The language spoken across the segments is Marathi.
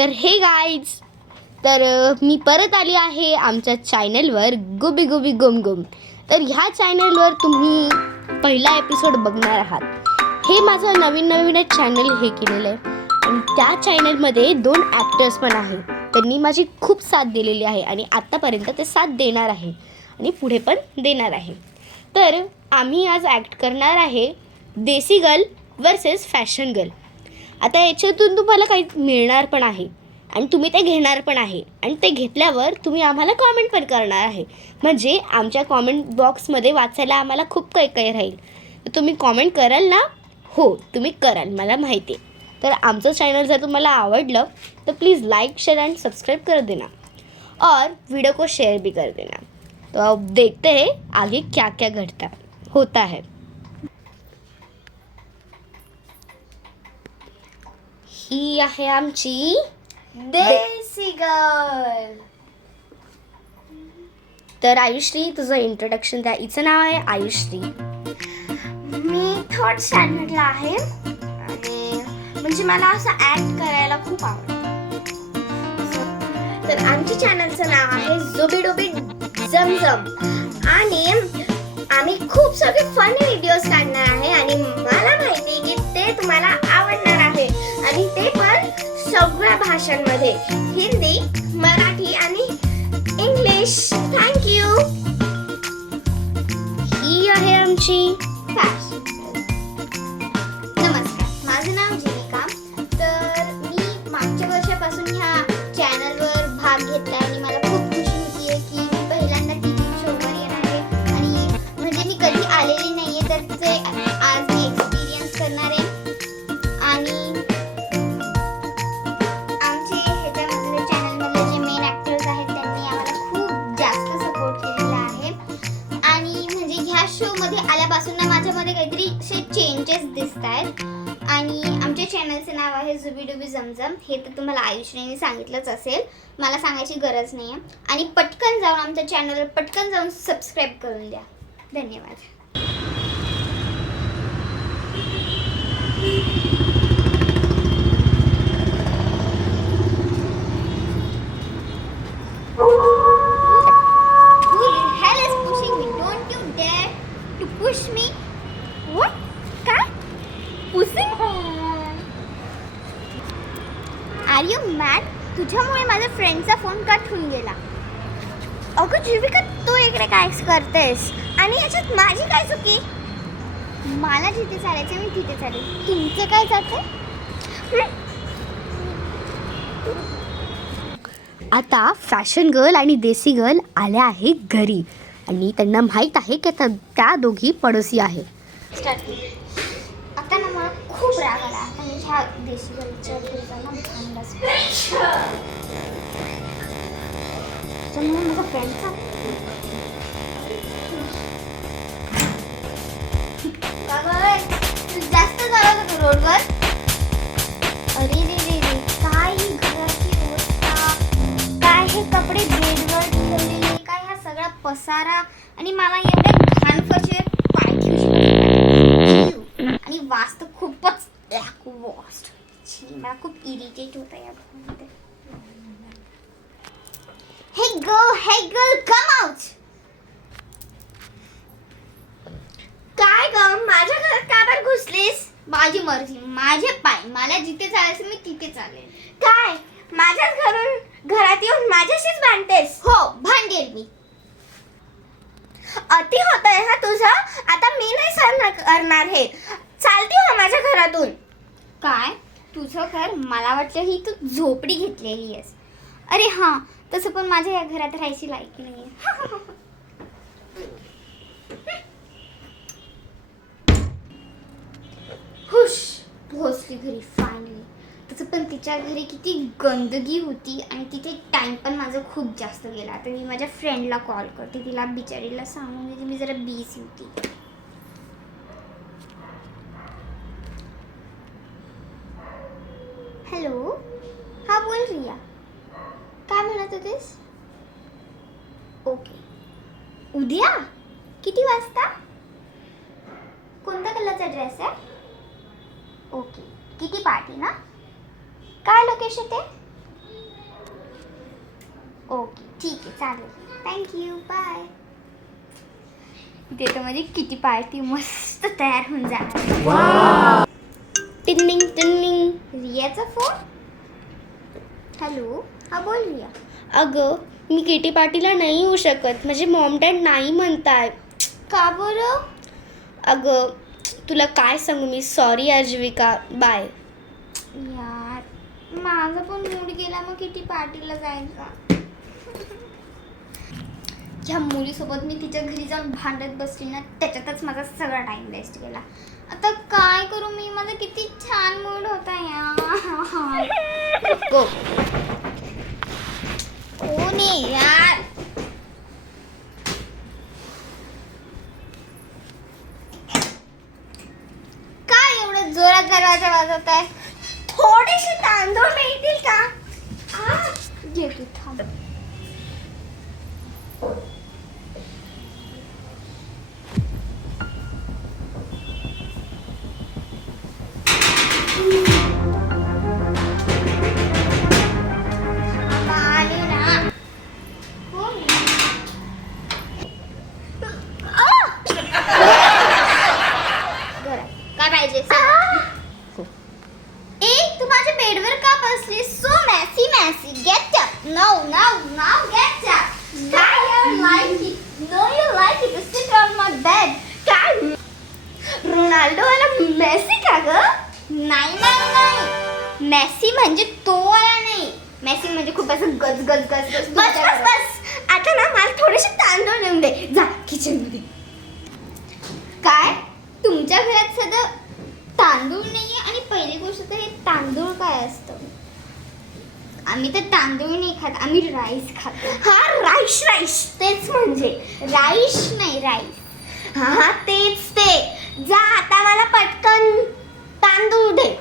तर हे गाईज, तर मी परत आली आहे आमच्या चॅनलवर गुबी गुबी गुम गुम. तर ह्या चॅनलवर तुम्ही पहिला एपिसोड बघणार आहात. हे माझं नवीन चॅनल हे केलेलं आहे आणि त्या चॅनलमध्ये 2 ॲक्टर्स पण आहेत. त्यांनी माझी खूप साथ दिलेली आहे आणि आत्तापर्यंत ते साथ देणार आहे आणि पुढे पण देणार आहे. तर आम्ही आज ॲक्ट करणार आहे देसी गर्ल वर्सेस फॅशन गर्ल. आता याच्यातून तुम्हाला काही मिळणार पण आहे आणि तुम्ही ते घेणार पण आहे आणि ते घेतल्यावर तुम्ही आम्हाला कॉमेंट पण करणार आहे. म्हणजे आमच्या कॉमेंट बॉक्समध्ये वाचायला आम्हाला खूप काही राहील. तर तुम्ही कॉमेंट कराल ना? हो, तुम्ही कराल, मला माहिती आहे. तर आमचं चॅनल जर तुम्हाला आवडलं तो please like share end subscribe कर देना और वीडियो को शेयर भी कर देना. तो अब देखते हैं आगे क्या क्या होता है. ही आहे आमची देसी गर्ल. तर आयुश्री, तुझं इंट्रोडक्शन द्या. हिचं नाव आहे आयुश्री. मी 3rd स्टँडर्डला आहे आणि म्हणजे मला असं ॲक्ट करायला खूप आवडतं. तर आमच्या चॅनलचं नाव आहे झुबीडुबी झमझम आणि आम्ही खूप सगळे फनी व्हिडिओज काढणार आहे आणि मला माहिती आहे की ते तुम्हाला आवडणार आहे आणि ते पण सगळ्या भाषांमध्ये, हिंदी, मराठी आणि इंग्लिश. थँक्यू. ही आहे आमची फॅशन. नमस्कार, माझं नाव जिनिका. तर मी मागच्या वर्षापासून ह्या चॅनलवर भाग घेतला आणि मला खूप खुशी होती आहे की मी पहिल्यांदा TV शोवर येणार आहे आणि म्हणजे मी कधी आलेली नाही आहे, तर ते आज मी एक्सपिरियन्स करणार आहे. आणि आमचे ह्याच्यामधले चॅनलमधले जे मेन ॲक्टर्स आहेत त्यांनी आम्हाला खूप जास्त सपोर्ट केलेला आहे आणि म्हणजे ह्या शोमध्ये आल्यापासून ना माझ्यामध्ये काहीतरी असे चेंजेस दिसत आहेत. आणि आमच्या चॅनलचं नाव आहे झुबीडुबी झमझम. हे तर तुम्हाला आयुश्रीने सांगितलंच असेल, मला सांगायची गरज नाही आहे. आणि पटकन जाऊन आमच्या चॅनलवर पटकन जाऊन सबस्क्राईब करून द्या. धन्यवाद. Who the hell is pushing me? Don't you dare to push me. What? काय? Pushing? Are you mad? तुझ्यामुळे माझ्या फ्रेंडचा फोन कट होऊन गेला. अगं जीविका, तू इकडे काय करतेस आणि ह्याच्यात माझी काय चुकी? मला जिथे चालायचं मी तिथे चालेल. तुमचं काय जातं? आता फॅशन गर्ल आणि देसी गर्ल आल्या आहेत घरी आणि त्यांना माहीत आहे की त्या दोघी पडोसी आहेत. स्टार्ट. आता ना मला खूप राग आला. आता मी ह्या देशी गर्लच्या ना भांडलाच. त्याच्यामुळे माझा फ्रेंडचा जास्त झालं का तू रोडवर? अरे रे रे रे, काय ही घराची अवस्था, काय हे कपडे बेडवर ठेवलेले, काय हा सगळा पसारा आणि मला एवढ्या घाण फरशीवर पाय ठेवू आणि वास तर खूपच वास्ट. मला खूप इरिटेट होतं या घरामध्ये. हे गर्ल कम आउट. काय ग, माझ्या घरात का बरं घुसलीस? माझी मर्जी, माझे पाय, मला जिथे चालायचं मी तिथे चालेल. काय माझ्याच घरात येऊन माझ्याशीच भांडतेस? हो, भांडेल मी. अति होतंय हा तुझं. आता मी नाही सहन करणार हे. चालती हो माझ्या घरातून. काय तुझं घर? मला वाटलं ही तू झोपडी घेतलेली आहेस. अरे हां, तसं पण माझ्या या घरात राहायची लायकी नाही आहे. हुश, पोहोचली घरी फायनली. तसं पण तिच्या घरी किती गंदगी होती आणि तिथे टाइम पण माझा खूप जास्त गेला. आता मी माझ्या फ्रेंडला कॉल करते, तिला बिचारीला सांगून देते मी जरा बिझी होती. हॅलो, हां बोल रिया, काय म्हणत होतीस? ओके, उद्या किती वाजता? कोणत्या कलरचा ड्रेस आहे? ओके, किती पार्टी ना? काय लोकेशन ते? ओके ठीक आहे चालेल. Thank you bye. इथे तर माझी किटी पार्टी मस्त तयार होऊन जाणार. टिंग टिंग. रियाचा फोन. हॅलो, हा बोल रिया. अगं मी किटी पार्टीला नाही येऊ शकत, माझे मॉम डॅड नाही म्हणताय. का बरं? अगं तुला काय सांगू मी, सॉरी आजीविका, बाय. यार माझा पण मूड गेला मग किती पार्टीला जायचा. ह्या मुलीसोबत मी तिच्या घरी जाऊन भांडत बसली ना, त्याच्यातच माझा सगळा टाइम वेस्ट गेला. आता काय करू मी, माझा किती छान मूड होता यार. गो. कोण आहे यार? काय एवढं जोरात दरवाजा वाजवत आहे? थोडेसे तांदूळ मिळतील का? घेतो थांब. आले ना. कोण आहे? बरं, काय पाहिजे सांग. ए तू माझ्या बेडवर का बसली? So Messi Messi. Get up now now now. Get up. काय you like it? No you like it. Sit on my bed. काय रोनाल्डो वाला मेसी का ग? नाही नाही नाही, मेसी म्हणजे तो वाला नाही. मेसी म्हणजे खूप असं गज गज गज गज. बस बस बस. आता ना मला थोडेसे तांदूळ नेऊन दे. जा किचन मध्ये. काय तुमच्या घरात सध्या तांदूळ नाहीये? आणि पहिली गोष्ट तर हे तांदूळ काय असतं? आम्ही तर तांदूळ नाही खात, आम्ही राईस खातो. हा राईस राईस तेच म्हणजे राईस नाही राईस. हा तेच ते. जा आता मला पटकन तांदूळ दे.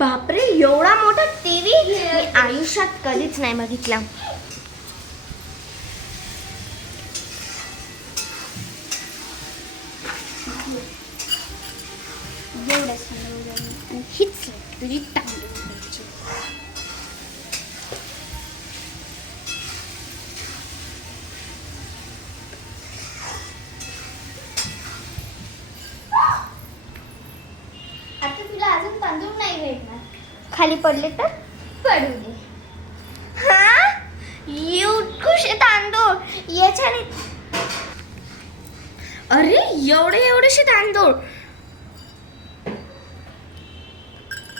बापरे एवढा मोठा टीव्ही मी आयुष्यात कधीच नाही बघितला. आणि हीच तुझी तांदूळ द्यायची. आता तुला अजून तांदूळ नाही भेटणार. खाली पडले तर पडू दे. हा एवढे तांदूळ याच्याने. अरे एवढेसे तांदूळ.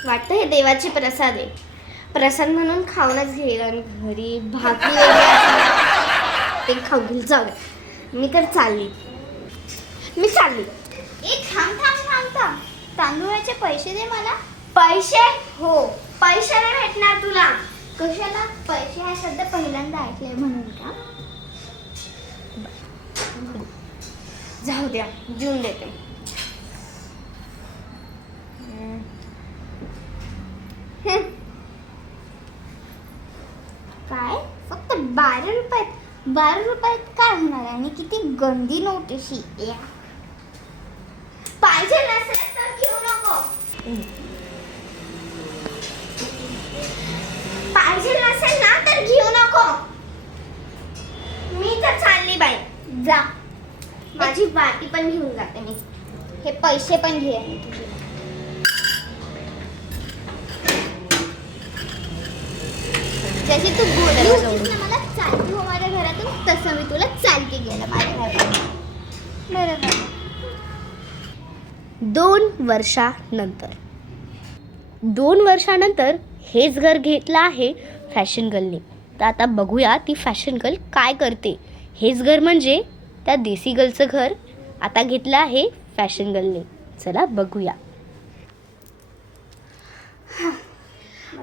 वाटतं हे देवाचे प्रसाद आहे. प्रसाद म्हणून खाऊनच घेईल आणि घरी भाकरी वगैरे असेल ते खाऊ घेईल. जाऊ दे, मी तर चालली. एक थांब थांब थांब थांब. तांदूळाचे पैसे दे मला. पैसे? हो पैसे नाही भेटणार तुला. कशाला? पैसे हा शब्द पहिल्यांदा ऐकले म्हणून का? जाऊ द्या, देऊन देते. काय फक्त 12 रुपयात? 12 रुपयात काय होणार? आणि किती गंदी नोट अशी. पाहिजे नसेल तर घेऊ नको. पाहिजे नसेल ना तर घेऊ नको. मी तर चालली बाई. जा, माझी वाटी पण घेऊन जाते मी. हे पैसे पण घे तुझे. जशी तू बोललीस ना मला चालती हो माझ्या घरातून, तसं मी तुला चालती गेलं माझ्या घरातून. बरोबर. 2 वर्षानंतर. 2 वर्षानंतर हेच घर घेतलं आहे फॅशन गर्लने. तर आता बघूया ती फॅशन गर्ल काय करते. हेच घर म्हणजे त्या देसी गर्लचं घर आता घेतलं आहे फॅशन गर्लने. चला बघूया.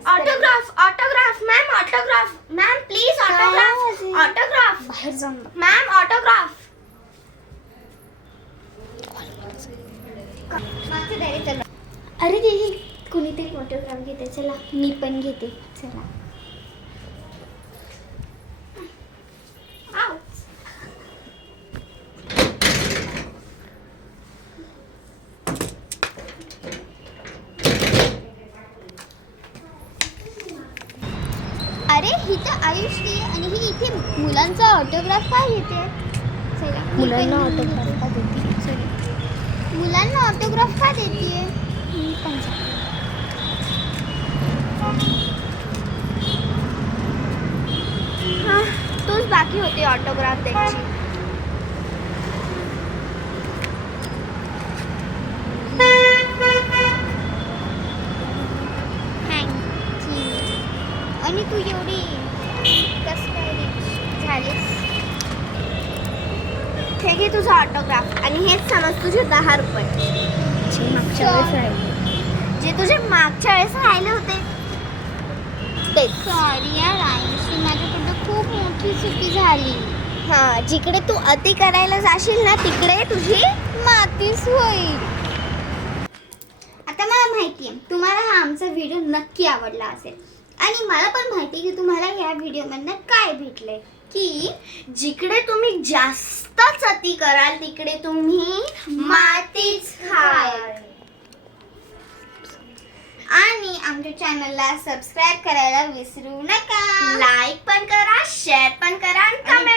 Autograph autograph ma'am. Autograph ma'am please. Autograph autograph. बाहेर जाऊन मॅम ऑटोग्राफ. अरे दीदी कोणीतरी ऑटोग्राफ घेते. चला मी पण घेते. चला. अरे ही तर आयुषी आणि ही इथे मुलांचा ऑटोग्राफ काय घेते? चला, मी मुलांना पण घेऊन autograph येते. का देते? चला. मुलांना ऑटोग्राफ का देते? मी पण सांगते. हा, तूच बाकी होती ऑटोग्राफ द्यायची. आणि तू एवढी कसं काय rich झालीस? हे घे तुझा ऑटोग्राफ आणि हेच समज तुझे 10 रुपये जे मागच्या वेळेस राहिले. जे तुझे मागच्या वेळेस राहिले होते. तेच. सॉरी यार आयुषी, माझ्याकडनं खूप मोठी चुकी झाली. हा, जिकडे तू अति करायला जाशील ना तिकडे तुझी मातीच होईल. आता मला माहिती आहे तुम्हाला हा आमचा व्हिडिओ नक्की आवडला असेल आणि मला पण माहिती आहे की तुम्हाला या व्हिडिओमधनं काय भेटले, की जिकडे तुम्ही जास्तच अति कराल तिकडे तुम्ही मातीच खाल. आणि आमच्या चॅनलला सबस्क्राईब करायला विसरू नका. लाईक पण करा, शेअर पण करा आणि कमेंट